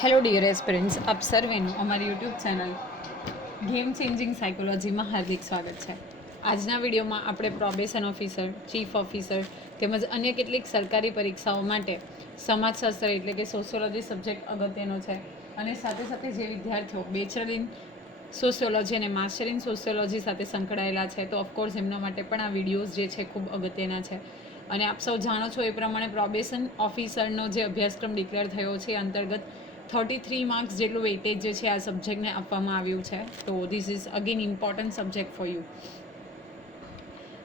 Hello dear aspirants આપ સર્વેનું અમારી યુટ્યુબ ચેનલ ગેમ ચેન્જિંગ સાયકોલોજીમાં હાર્દિક સ્વાગત છે. આજના વિડીયોમાં આપણે પ્રોબેશન ઓફિસર ચીફ ઓફિસર તેમજ અન્ય કેટલીક સરકારી પરીક્ષાઓ માટે સમાજશાસ્ત્ર એટલે કે સોશિયોલોજી સબ્જેક્ટ અગત્યનો છે. અને સાથે સાથે જે વિદ્યાર્થીઓ બેચલર ઇન સોશિયોલોજી અને માસ્ટર ઇન સોશિયોલોજી સાથે સંકળાયેલા છે, તો ઓફકોર્સ એમના માટે પણ આ વિડીયોઝ જે છે ખૂબ અગત્યના છે. અને આપ સૌ જાણો છો એ પ્રમાણે પ્રોબેશન ઓફિસરનો જે અભ્યાસક્રમ ડિક્લેર થયો છે અંતર્ગત થર્ટી થ્રી માર્ક્સ જેટલું વેઇટેજ જે છે આ સબ્જેક્ટને આપવામાં આવ્યું છે. તો this is again important subject for you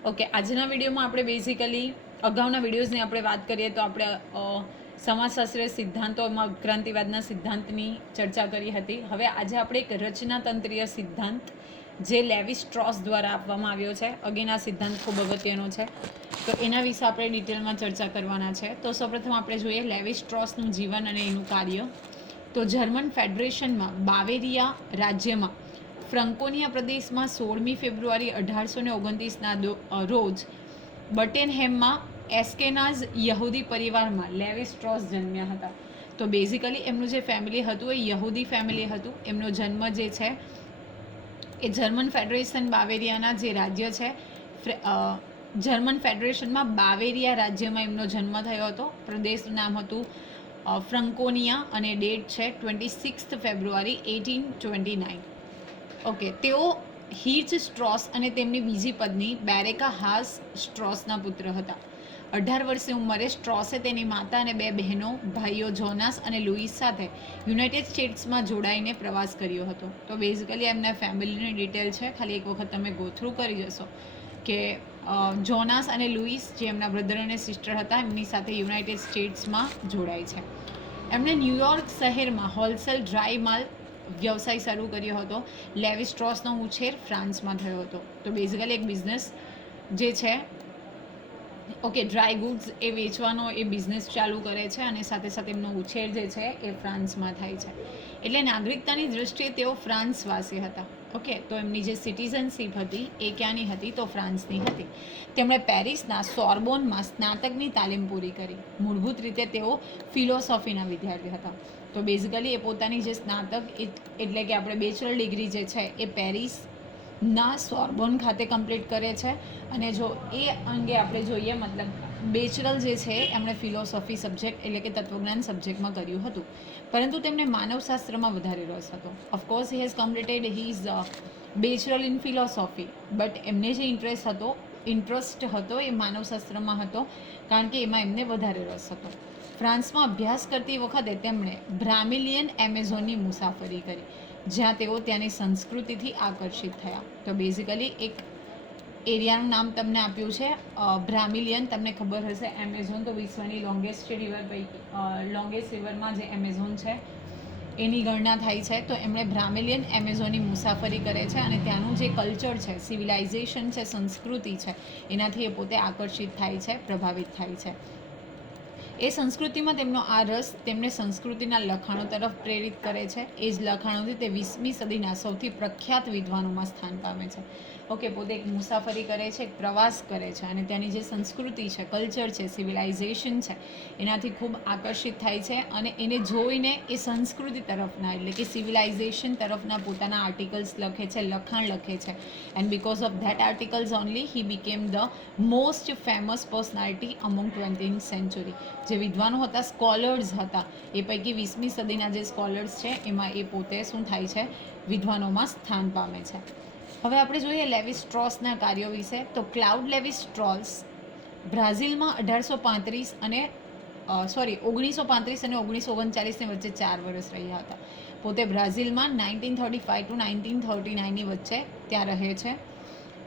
okay આજના વિડીયોમાં આપણે બેઝિકલી અગાઉના વિડીયોઝની આપણે વાત કરીએ તો આપણે સમાજશાસ્ત્રીય સિદ્ધાંતોમાં ઉત્ક્રાંતિવાદના સિદ્ધાંતની ચર્ચા કરી હતી. હવે આજે આપણે એક રચનાતંત્રીય સિદ્ધાંત જે લેવી સ્ટ્રોસ દ્વારા આપવામાં આવ્યો છે. અગેન આ સિદ્ધાંત ખૂબ અગત્યનો છે. તો એના વિશે આપણે ડિટેલમાં ચર્ચા કરવાના છે. તો સૌપ્રથમ આપણે જોઈએ લેવી સ્ટ્રોસનું જીવન અને એનું કાર્ય. તો જર્મન ફેડરેશનમાં, બાવેરિયા રાજ્યમાં, ફ્રંકોનિયા પ્રદેશમાં સોળમી ફેબ્રુઆરી અઢારસો ને ઓગણત્રીસના રોજ બટેનહેમમાં એસ્કેનાઝ યહૂદી પરિવારમાં લેવી સ્ટ્રોસ જન્મ્યા હતા. તો બેઝિકલી એમનું જે ફેમિલી હતું એ યહૂદી ફેમિલી હતું. એમનો જન્મ જે છે એ જર્મન ફેડરેશન બાવેરિયાના જે રાજ્ય છે જર્મન ફેડરેશનમાં બાવેરિયા રાજ્યમાં એમનો જન્મ થયો હતો. પ્રદેશનું નામ હતું ફ્રંકોનિયા અને ડેટ છે twenty sixth February eighteen twenty nine. Okay, તેઓ હિર્ચ સ્ટ્રોસ અને તેમની બીજી પત્ની બેરેકા હાસ સ્ટ્રોસના પુત્ર હતા. અઢાર વર્ષની ઉંમરે સ્ટ્રોસે તેની માતા અને બે બહેનો, ભાઈઓ જોનાસ અને લુઈસ સાથે યુનાઇટેડ સ્ટેટ્સમાં જોડાઈને પ્રવાસ કર્યો હતો. તો બેઝિકલી એમના ફેમિલીની ડિટેલ છે. ખાલી એક વખત તમે ગોથ્રુ કરી જશો કે જોનાસ અને લુઈસ જે એમના બ્રધર અને સિસ્ટર હતા, એમની સાથે યુનાઇટેડ સ્ટેટ્સમાં જોડાય છે. એમણે ન્યૂયોર્ક શહેરમાં હોલસેલ ડ્રાય માલ વ્યવસાય શરૂ કર્યો હતો. લેવી સ્ટ્રોસનો ઉછેર ફ્રાન્સમાં થયો હતો. તો બેઝિકલી એક બિઝનેસ જે છે, ઓકે, ડ્રાય ગુડ્સ એ વેચવાનો એ બિઝનેસ ચાલુ કરે છે અને સાથે સાથે એમનો ઉછેર જે છે એ ફ્રાન્સમાં થાય છે. એટલે નાગરિકતાની દૃષ્ટિએ તેઓ ફ્રાન્સવાસી હતા. ઓકે, તો એમની જે સિટીઝનશીપ હતી, એ ક્યાંની હતી? તો ફ્રાન્સની હતી. તેમણે પેરિસના સોર્બોનમાં સ્નાતકની તાલીમ પૂરી કરી. મૂળભૂત રીતે તેઓ ફિલોસોફીના વિદ્યાર્થી હતા. તો બેઝિકલી એ પોતાની જે સ્નાતક એટલે કે આપણે બેચલર ડિગ્રી જે છે, એ પેરિસ ના સોર્બોન ખાતે કમ્પ્લીટ કરે છે. અને જો એ અંગે આપણે જોઈએ, મતલબ બેચલર જે છે, એમણે ફિલોસોફી સબ્જેક્ટ એટલે કે તત્વજ્ઞાન સબ્જેક્ટમાં કર્યું હતું. પરંતુ તેમને માનવશાસ્ત્રમાં વધારે રસ હતો. Of course he has completed is bachelor in philosophy but એમને જે ઇન્ટરેસ્ટ હતો ઇન્ટરેસ્ટ હતો એ માનવશાસ્ત્રમાં હતો, કારણ કે એમાં એમને વધારે રસ હતો. ફ્રાન્સમાં અભ્યાસ કરતી વખતે તેમણે બ્રામિલિયન એમેઝોનની મુસાફરી કરી, જ્યાં તેઓ ત્યાંની સંસ્કૃતિથી આકર્ષિત થયા. તો બેઝિકલી એક એરિયાનું નામ તમને આપ્યું છે બ્રામિલિયન, તમને ખબર હશે, એમેઝોન તો વિશ્વની લોંગેસ્ટ રિવર પૈકી લોંગેસ્ટ રિવરમાં જે એમેઝોન છે, એની ગણના થાય છે, તો એમણે બ્રામિલિયન એમેઝોનની મુસાફરી કરે છે અને ત્યાંનું જે કલ્ચર છે સિવિલાઇઝેશન છે, સંસ્કૃતિ છે, એનાથી એ પોતે આકર્ષિત થાય છે, પ્રભાવિત થાય છે. એ સંસ્કૃતિમાં તેમનો આ રસ તેમને સંસ્કૃતિના લખાણો તરફ પ્રેરિત કરે છે. એ જ લખાણોથી તે વીસમી સદીના સૌથી પ્રખ્યાત વિદ્વાનોમાં સ્થાન પામે છે. ઓકે, પોતે એક મુસાફરી કરે છે, એક પ્રવાસ કરે છે અને ત્યાંની જે સંસ્કૃતિ છે, કલ્ચર છે, સિવિલાઇઝેશન છે, એનાથી ખૂબ આકર્ષિત થાય છે અને એને જોઈને એ સંસ્કૃતિ તરફના એટલે કે સિવિલાઇઝેશન તરફના પોતાના આર્ટિકલ્સ લખે છે, લખાણ લખે છે. And because of that articles only he became the most famous personality among twenty century જે વિદ્વાનો હતા, સ્કોલર્સ હતા, એ પૈકી વીસમી સદીના જે સ્કોલર્સ છે, એમાં એ પોતે શું થાય છે, વિદ્વાનોમાં સ્થાન પામે છે. હવે આપણે જોઈએ લેવી સ્ટ્રોસના કાર્યો વિશે. તો ક્લાઉડ લેવિસ્ટ્રોલ્સ બ્રાઝિલમાં અઢારસો પાંત્રીસ અને સોરી, ઓગણીસો પાંત્રીસ અને ઓગણીસો ઓગણચાલીસની વચ્ચે ચાર વર્ષ રહ્યા હતા. પોતે બ્રાઝિલમાં nineteen thirty five to nineteen thirty નાઇનની વચ્ચે ત્યાં રહે છે.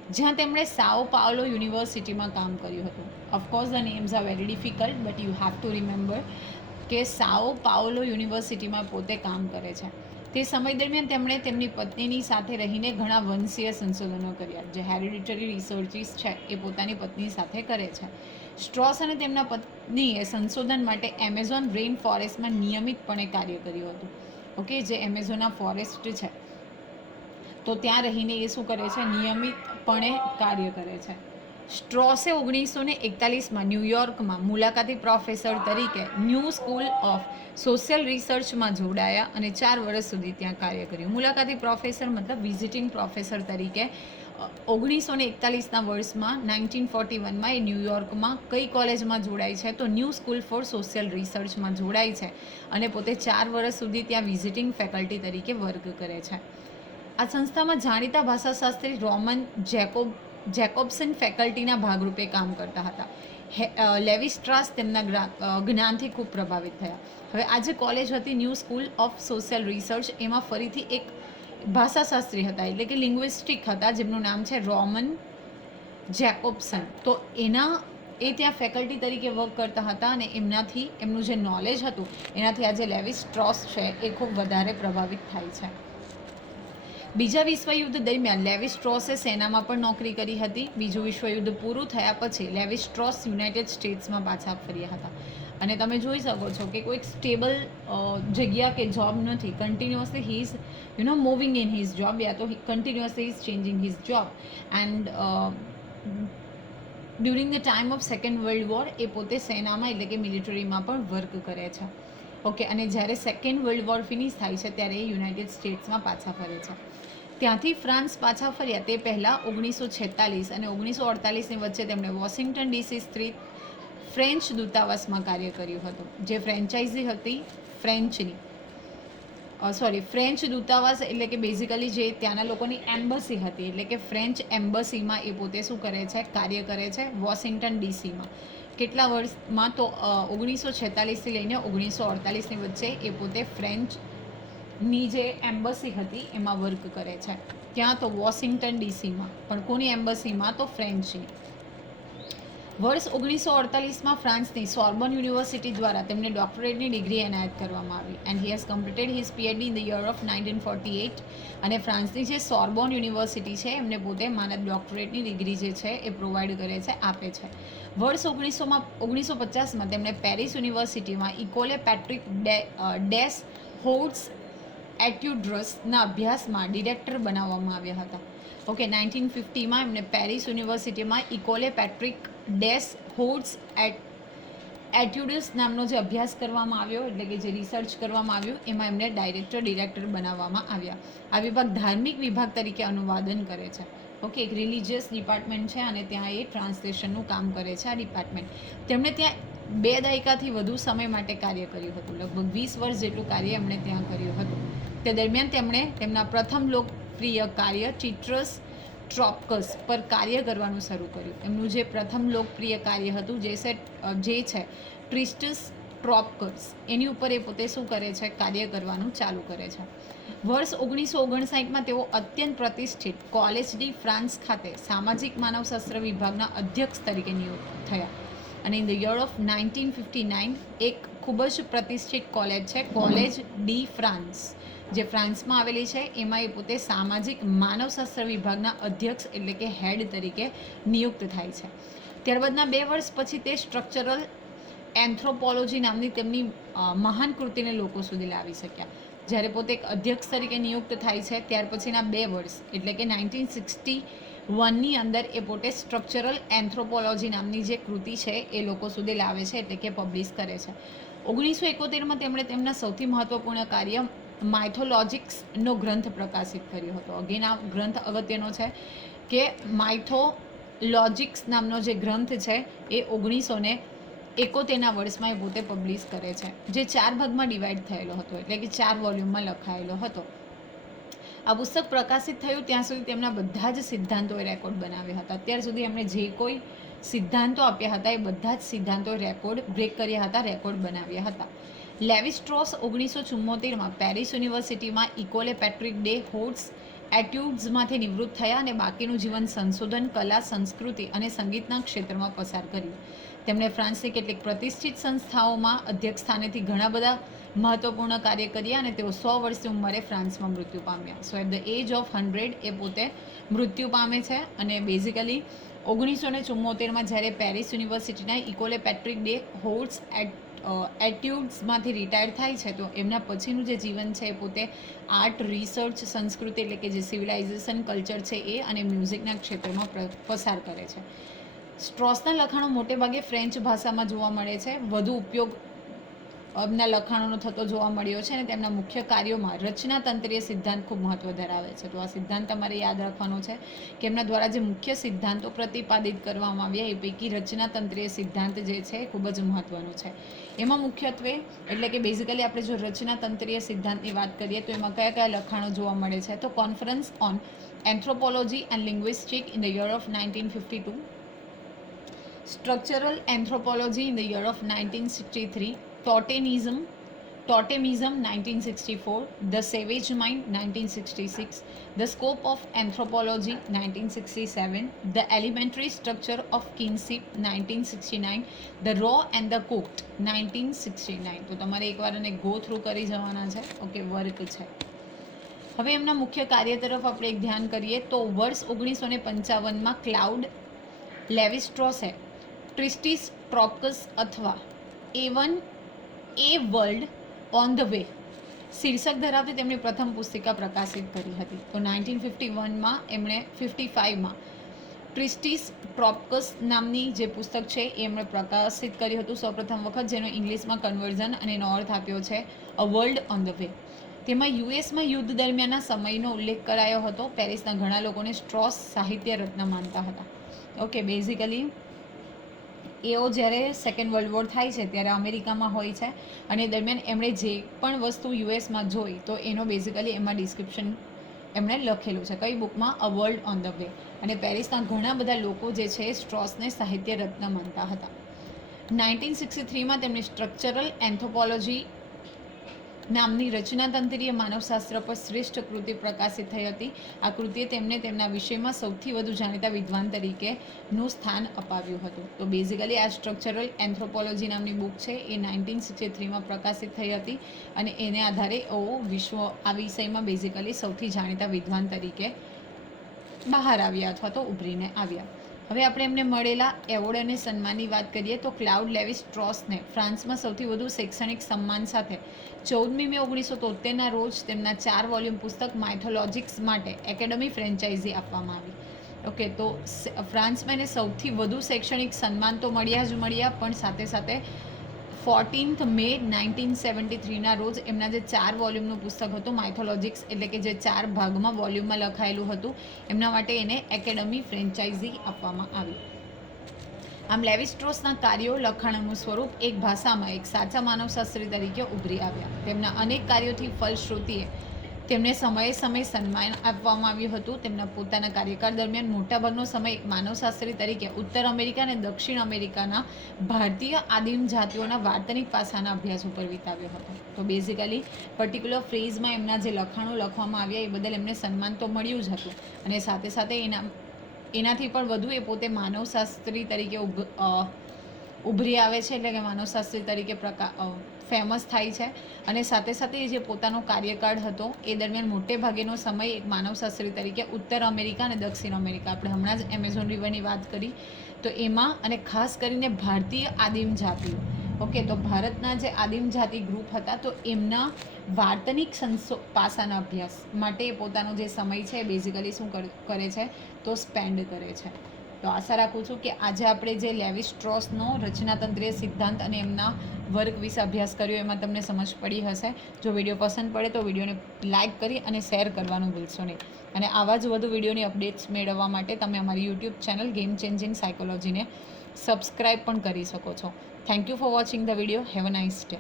જ્યાં તેમણે સાઓ પાવલો યુનિવર્સિટીમાં કામ કર્યું હતું. Of course the names are very difficult but you have to remember કે સાઓ પાવલો યુનિવર્સિટીમાં પોતે કામ કરે છે. તે સમય દરમિયાન તેમણે તેમની પત્નીની સાથે રહીને ઘણા વંશીય સંશોધનો કર્યા. જે હેરિડિટરી રિસર્ચિસ છે, એ પોતાની પત્ની સાથે કરે છે. સ્ટ્રોસ અને તેમના પત્નીએ સંશોધન માટે એમેઝોન રેઇન ફોરેસ્ટમાં નિયમિતપણે કાર્ય કર્યું હતું. ઓકે જે એમેઝોનના ફોરેસ્ટ છે. તો ત્યાં રહીને એ શું કરે છે? નિયમિતપણે કાર્ય કરે છે. સ્ટ્રોસે ઓગણીસો ને એકતાલીસમાં ન્યૂયોર્કમાં મુલાકાતી પ્રોફેસર તરીકે ન્યૂ સ્કૂલ ઓફ સોશિયલ રિસર્ચમાં જોડાયા અને ચાર વર્ષ સુધી ત્યાં કાર્ય કર્યું. મુલાકાતી પ્રોફેસર મતલબ વિઝિટિંગ પ્રોફેસર તરીકે ઓગણીસો ને એકતાલીસના વર્ષમાં નાઇન્ટીન ફોર્ટી વનમાં એ ન્યૂયોર્કમાં કઈ કોલેજમાં જોડાય છે? તો ન્યૂ સ્કૂલ ફોર સોશિયલ રિસર્ચમાં જોડાય છે અને પોતે ચાર વર્ષ સુધી ત્યાં વિઝિટિંગ ફેકલ્ટી તરીકે વર્ક કરે છે. આ સંસ્થામાં જાણીતા ભાષાશાસ્ત્રી રોમન જેકોબ જેકોબ્સન ફેકલ્ટીના ભાગરૂપે કામ કરતા હતા. લેવી સ્ટ્રાસ તેમના જ્ઞાનથી ખૂબ પ્રભાવિત થયા. હવે આજે કોલેજ હતી new school of social research. એમાં ફરીથી એક ભાષાશાસ્ત્રી હતા, એટલે કે લિંગ્વિસ્ટિક હતા, જેમનું નામ છે રોમન જેકોબ્સન. તો એના એ ત્યાં ફેકલ્ટી તરીકે વર્ક કરતા હતા અને એમનાથી એમનું જે નોલેજ હતું, એનાથી આજે લેવી સ્ટ્રોસ છે, એ ખૂબ વધારે પ્રભાવિત થાય છે. બીજા વિશ્વયુદ્ધ દરમિયાન લેવી સ્ટ્રોસે સેનામાં પણ નોકરી કરી હતી. બીજું વિશ્વયુદ્ધ પૂરું થયા પછી લેવી સ્ટ્રોસ યુનાઇટેડ સ્ટેટ્સમાં પાછા ફર્યા હતા. અને તમે જોઈ શકો છો કે કોઈક સ્ટેબલ જગ્યા કે જોબ નથી. Continuously he is you know moving in his job યા તો continuously is changing his job and during the time of second world war એ પોતે સેનામાં એટલે કે મિલિટરીમાં પણ વર્ક કરે છે. ઓકે, અને જ્યારે સેકન્ડ વર્લ્ડ વોર ફિનિશ થાય છે, ત્યારે એ યુનાઇટેડ સ્ટેટ્સમાં પાછા ફરે છે. ત્યાંથી ફ્રાન્સ પાછા ફર્યા, તે પહેલાં ઓગણીસો છેતાલીસ અને ઓગણીસો અડતાલીસની વચ્ચે તેમણે વોશિંગ્ટન ડીસી સ્થિત ફ્રેન્ચ દૂતાવાસમાં કાર્ય કર્યું હતું, જે ફ્રેન્ચાઇઝી હતી ફ્રેન્ચની. સોરી ફ્રેન્ચ દૂતાવાસ એટલે કે બેઝિકલી જે ત્યાંના લોકોની એમ્બસી હતી, એટલે કે ફ્રેન્ચ એમ્બસીમાં એ પોતે શું કરે છે, કાર્ય કરે છે, વોશિંગ્ટન ડીસીમાં. કેટલા વર્ષમાં તો ઓગણીસો છેતાલીસથી લઈને ઓગણીસો અડતાલીસની વચ્ચે એ પોતે ફ્રેન્ચની જે એમ્બસી હતી એમાં વર્ક કરે છે. ત્યાં તો વોશિંગ્ટન ડીસીમાં, પણ કોની એમ્બસીમાં? તો ફ્રેન્ચની. વર્ષ ઓગણીસો અડતાલીસમાં ફ્રાન્સની સોર્બન યુનિવર્સિટી દ્વારા તેમને ડોક્ટરેટની ડિગ્રી એનાયત કરવામાં આવી. And he has completed his PhD in the year of nineteen forty eight અને ફ્રાન્સની જે સોર્બોન યુનિવર્સિટી છે, એમને પોતે માનદ ડોક્ટરેટની ડિગ્રી જે છે, એ પ્રોવાઈડ કરે છે, આપે છે. વર્ષ ઓગણીસોમાં ઓગણીસો પચાસમાં તેમણે પેરિસ યુનિવર્સિટીમાં Ecole Pratique de des Hautes એટ્યુડ્રસના અભ્યાસમાં ડિરેક્ટર બનાવવામાં આવ્યા હતા. ઓકે નાઇન્ટીન ફિફ્ટીમાં એમને પેરિસ યુનિવર્સિટીમાં Ecole Pratique des Hautes et Etudes નામનો જે અભ્યાસ કરવામાં આવ્યો, એટલે કે જે રિસર્ચ કરવામાં આવ્યું, એમાં એમને ડાયરેક્ટર, ડિરેક્ટર બનાવવામાં આવ્યા. આ વિભાગ ધાર્મિક વિભાગ તરીકે અનુવાદન કરે છે. ઓકે, એક રિલિજિયસ ડિપાર્ટમેન્ટ છે અને ત્યાં એ ટ્રાન્સલેશનનું કામ કરે છે આ ડિપાર્ટમેન્ટ તેમણે ત્યાં બે દાયકાથી વધુ સમય માટે કાર્ય કર્યું હતું. લગભગ વીસ વર્ષ જેટલું કાર્ય એમણે ત્યાં કર્યું હતું. તે દરમિયાન તેમણે તેમના પ્રથમ લોકપ્રિય કાર્ય ચિટ્રસ ટ્રોપકસ પર કાર્ય કરવાનું શરૂ કર્યું. એમનું જે પ્રથમ લોકપ્રિય કાર્ય હતું, જે છે જે છે ટ્રિસ્ટસ ટ્રોપકસ એની ઉપર એ પોતે શું કરે છે, કાર્ય કરવાનું ચાલુ કરે છે. વર્ષ ઓગણીસો ઓગણસાઠમાં તેઓ અત્યંત પ્રતિષ્ઠિત કોલેજ ડી ફ્રાન્સ ખાતે સામાજિક માનવશાસ્ત્ર વિભાગના અધ્યક્ષ તરીકે નિયુક્ત થયા. અને in the year of nineteen fifty nine એક ખૂબ જ પ્રતિષ્ઠિત કોલેજ છે, કોલેજ ડી ફ્રાન્સ. જે ફ્રાન્સમાં આવેલી છે, એમાં એ પોતે સામાજિક માનવશાસ્ત્ર વિભાગના અધ્યક્ષ એટલે કે હેડ તરીકે નિયુક્ત થાય છે. ત્યારબાદના બે વર્ષ પછી તે સ્ટ્રક્ચરલ એન્થ્રોપોલોજી નામની તેમની મહાન કૃતિને લોકો સુધી લાવી શક્યા. જ્યારે પોતે એક અધ્યક્ષ તરીકે નિયુક્ત થાય છે, ત્યાર પછીના બે વર્ષ, એટલે કે નાઇન્ટીન સિક્સટી વનની અંદર એ પોતે સ્ટ્રક્ચરલ એન્થ્રોપોલોજી નામની જે કૃતિ છે, એ લોકો સુધી લાવે છે, એટલે કે પબ્લિશ કરે છે. ઓગણીસો એકોતેરમાં તેમણે તેમના સૌથી મહત્ત્વપૂર્ણ કાર્ય માઇથોલોજિક્સનો ગ્રંથ પ્રકાશિત કર્યો હતો. અગેન આ ગ્રંથ અગત્યનો છે કે માઇથોલોજિક્સ નામનો જે ગ્રંથ છે, એ ઓગણીસો ને એકોતેરના વર્ષમાં એ પોતે પબ્લિશ કરે છે. જે ચાર ભાગમાં ડિવાઈડ થયેલો હતો, એટલે કે ચાર વોલ્યુમમાં લખાયેલો હતો. આ પુસ્તક પ્રકાશિત થયું ત્યાં સુધી તેમના બધા જ સિદ્ધાંતોએ રેકોર્ડ બનાવ્યા હતા. અત્યાર સુધી એમણે જે કોઈ સિદ્ધાંતો આપ્યા હતા, એ બધા જ સિદ્ધાંતોએ રેકોર્ડ બ્રેક કર્યા હતા રેકોર્ડ બનાવ્યા હતા. લેવિસ્ટ્રોસ ઓગણીસો ચુમ્મોતેરમાં પેરિસ યુનિવર્સિટીમાં ઇકોલે પેટ્રિક ડે હોટ્સ એટ્યુડ્સમાંથી નિવૃત્ત થયા અને બાકીનું જીવન સંશોધન, કલા, સંસ્કૃતિ અને સંગીતના ક્ષેત્રમાં પસાર કર્યું. તેમણે ફ્રાન્સની કેટલીક પ્રતિષ્ઠિત સંસ્થાઓમાં અધ્યક્ષ સ્થાનેથી ઘણા બધા મહત્વપૂર્ણ કાર્ય કર્યા અને તેઓ સો વર્ષની ઉંમરે ફ્રાન્સમાં મૃત્યુ પામ્યા. So at the age of hundred એ પોતે મૃત્યુ પામે છે અને બેઝિકલી ઓગણીસો ને ચુમ્મોતેરમાં જ્યારે પેરિસ યુનિવર્સિટીના ઇકોલે પેટ્રિક ડે હોટ્સ એટ એટ્યુડ્સમાંથી રિટાયર થાય છે, તો એમના પછીનું જે જીવન છે એ પોતે આર્ટ રિસર્ચ સંસ્કૃતિ એટલે કે જે સિવિલાઇઝેશન કલ્ચર છે એ અને મ્યુઝિકના ક્ષેત્રમાં પસાર કરે છે. સ્ટ્રોસના લખાણો મોટે ભાગે ફ્રેન્ચ ભાષામાં જોવા મળે છે. વધુ ઉપયોગ એમના લખાણોનો થતો જોવા મળ્યો છે અને તેમના મુખ્ય કાર્યોમાં રચના તંત્રીય સિદ્ધાંત ખૂબ મહત્વ ધરાવે છે. તો આ સિદ્ધાંત તમારે યાદ રાખવાનો છે કે એમના દ્વારા જે મુખ્ય સિદ્ધાંતો પ્રતિપાદિત કરવામાં આવ્યા એ પૈકી રચના તંત્રીય સિદ્ધાંત જે છે ખૂબ જ મહત્વનો છે. એમાં મુખ્યત્વે એટલે કે બેઝિકલી આપણે જો રચના તંત્રીય સિદ્ધાંતની વાત કરીએ તો એમાં કયા કયા લખાણો જોવા મળે છે તો conference on anthropology and linguistic in the year of nineteen fifty two structural anthropology in the year of nineteen sixty 1963 totemism totemism 1964 the savage mind 1966 the scope of anthropology 1967 the elementary structure of kinship 1969 the raw and the cooked 1969 તો તમારે એકવાર એને go through કરી જવાના છે okay work છે હવે એમના મુખ્ય કાર્ય તરફ આપણે એક ધ્યાન કરીએ તો વર્ષ ઓગણીસો ને પંચાવનમાં ક્લાઉડ લેવિસ્ટ્રોસે ટ્રિસ્ટિસ ટ્રોપકસ અથવા a one a world on the way. શીર્ષક ધરાવતી તેમની પ્રથમ પુસ્તિકા પ્રકાશિત કરી હતી. તો નાઇન્ટીન ફિફ્ટી વનમાં એમણે ફિફ્ટી ફાઇવમાં પ્રિસ્ટીસ ટ્રોપકસ નામની જે પુસ્તક છે એ એમણે પ્રકાશિત કર્યું હતું. સૌપ્રથમ વખત જેનો ઇંગ્લિશમાં કન્વર્ઝન અને એનો અર્થ આપ્યો છે a world on the way તેમાં યુએસમાં યુદ્ધ દરમિયાનના સમયનો ઉલ્લેખ કરાયો હતો. પેરિસના ઘણા લોકોને સ્ટ્રોસ સાહિત્ય રત્ન માનતા હતા. ઓકે બેઝિકલી એઓ જ્યારે સેકન્ડ વર્લ્ડ વોર થાય છે ત્યારે અમેરિકામાં હોય છે અને દરમિયાન એમણે જે પણ વસ્તુ યુએસમાં જોઈ તો એનો બેઝિકલી એમાં ડિસ્ક્રિપ્શન એમણે લખેલું છે. કઈ બુકમાં a world on the way અને પેરિસના ઘણા બધા લોકો જે છે સ્ટ્રોસને સાહિત્ય રત્ન માનતા હતા. નાઇન્ટીન સિક્સટી થ્રીમાં તેમની સ્ટ્રક્ચરલ એન્થોપોલોજી નામની રચનાતંત્રીય માનવશાસ્ત્ર પર શ્રેષ્ઠ કૃતિ પ્રકાશિત થઈ હતી. આ કૃતિએ તેમને તેમના વિષયમાં સૌથી વધુ જાણીતા વિદ્વાન તરીકેનું સ્થાન અપાવ્યું હતું. તો બેઝિકલી આ સ્ટ્રક્ચરલ એન્થ્રોપોલોજી નામની બુક છે. એ નાઇન્ટીન સિક્સટી થ્રીમાં પ્રકાશિત થઈ હતી અને એને આધારે ઓ વિશ્વ આ વિષયમાં બેઝિકલી સૌથી જાણીતા વિદ્વાન તરીકે બહાર આવ્યા અથવા તો ઉભરીને આવ્યા. હવે આપણે એમને મળેલા એવોર્ડ અને સન્માનની વાત કરીએ તો ક્લાઉડ લેવિસ ટ્રોસને ફ્રાન્સમાં સૌથી વધુ શૈક્ષણિક સન્માન સાથે. ચૌદમી મે ઓગણીસો તોતેરના રોજ તેમના ચાર વોલ્યુમ પુસ્તક માઇથોલોજિક્સ માટે એકેડમી ફ્રેન્ચાઇઝી આપવામાં આવી. ઓકે, તો ફ્રાન્સમાં એને સૌથી વધુ શૈક્ષણિક સન્માન તો મળ્યા જ મળ્યા, પણ સાથે સાથે ફોર્ટીન્થ મે નાઇન્ટીન સેવન્ટી થ્રીના રોજ એમના જે ચાર વોલ્યુમનું પુસ્તક હતું માઇથોલોજિક્સ એટલે કે જે ચાર ભાગમાં વોલ્યુમમાં લખાયેલું હતું, એમના માટે એને એકેડમી ફ્રેન્ચાઇઝી આપવામાં આવી. આમ લેવિસ્ટ્રોસના કાર્યો લખાણનું સ્વરૂપ એક ભાષામાં, એક સાચા માનવશાસ્ત્રી તરીકે ઉભરી આવ્યા. તેમના અનેક કાર્યોથી ફલશ્રુતિએ તેમને સમયે સમયે સન્માન આપવામાં આવ્યું હતું. તેમના પોતાના કાર્યકાળ દરમિયાન મોટાભાગનો સમય માનવશાસ્ત્રી તરીકે ઉત્તર અમેરિકા અને દક્ષિણ અમેરિકાના ભારતીય આદિમ જાતિઓના વાર્તનિક પાસાના અભ્યાસ ઉપર વિતાવ્યો હતો. તો બેઝિકલી પર્ટિક્યુલર ફ્રેઝમાં એમના જે લખાણો લખવામાં આવ્યા એ બદલ એમને સન્માન તો મળ્યું જ હતું. અને સાથે સાથે એના, એનાથી પણ વધુ એ પોતે માનવશાસ્ત્રી તરીકે ઉભરી આવે છે એટલે કે માનવશાસ્ત્રી તરીકે પ્રકા ફેમસ થાય છે. અને સાથે સાથે એ જે પોતાનો કાર્યકાળ હતો, એ દરમિયાન મોટે ભાગેનો સમય એક માનવશાસ્ત્રી તરીકે ઉત્તર અમેરિકા અને દક્ષિણ અમેરિકા. આપણે હમણાં જ એમેઝોન રિવરની વાત કરી. તો એમાં અને ખાસ કરીને ભારતીય આદિમ જાતિઓ ઓકે, તો ભારતના જે આદિમ જાતિ ગ્રુપ હતા, તો એમના વાર્તનિક સંસો પાસાના અભ્યાસ માટે એ પોતાનો જે સમય છે બેઝિકલી શું કરે છે? તો સ્પેન્ડ કરે છે. તો આશા રાખું છું કે આજે આપણે જે લેવી સ્ટ્રોસનો રચનાતંત્રીય સિદ્ધાંત અને એમના વર્ક વિશે અભ્યાસ કર્યો, એમાં તમને સમજ પડી હશે. જો વીડિયો પસંદ પડે તો વિડીયોને લાઇક કરી અને શેર કરવાનું ભૂલશો નહીં. અને આવા જ વધુ વિડીયોની અપડેટ્સ મેળવવા માટે તમે અમારી યુટ્યુબ ચેનલ ગેમ ચેન્જિંગ સાયકોલોજીને સબસ્ક્રાઇબ પણ કરી શકો છો. Thank you for watching the video have a nice day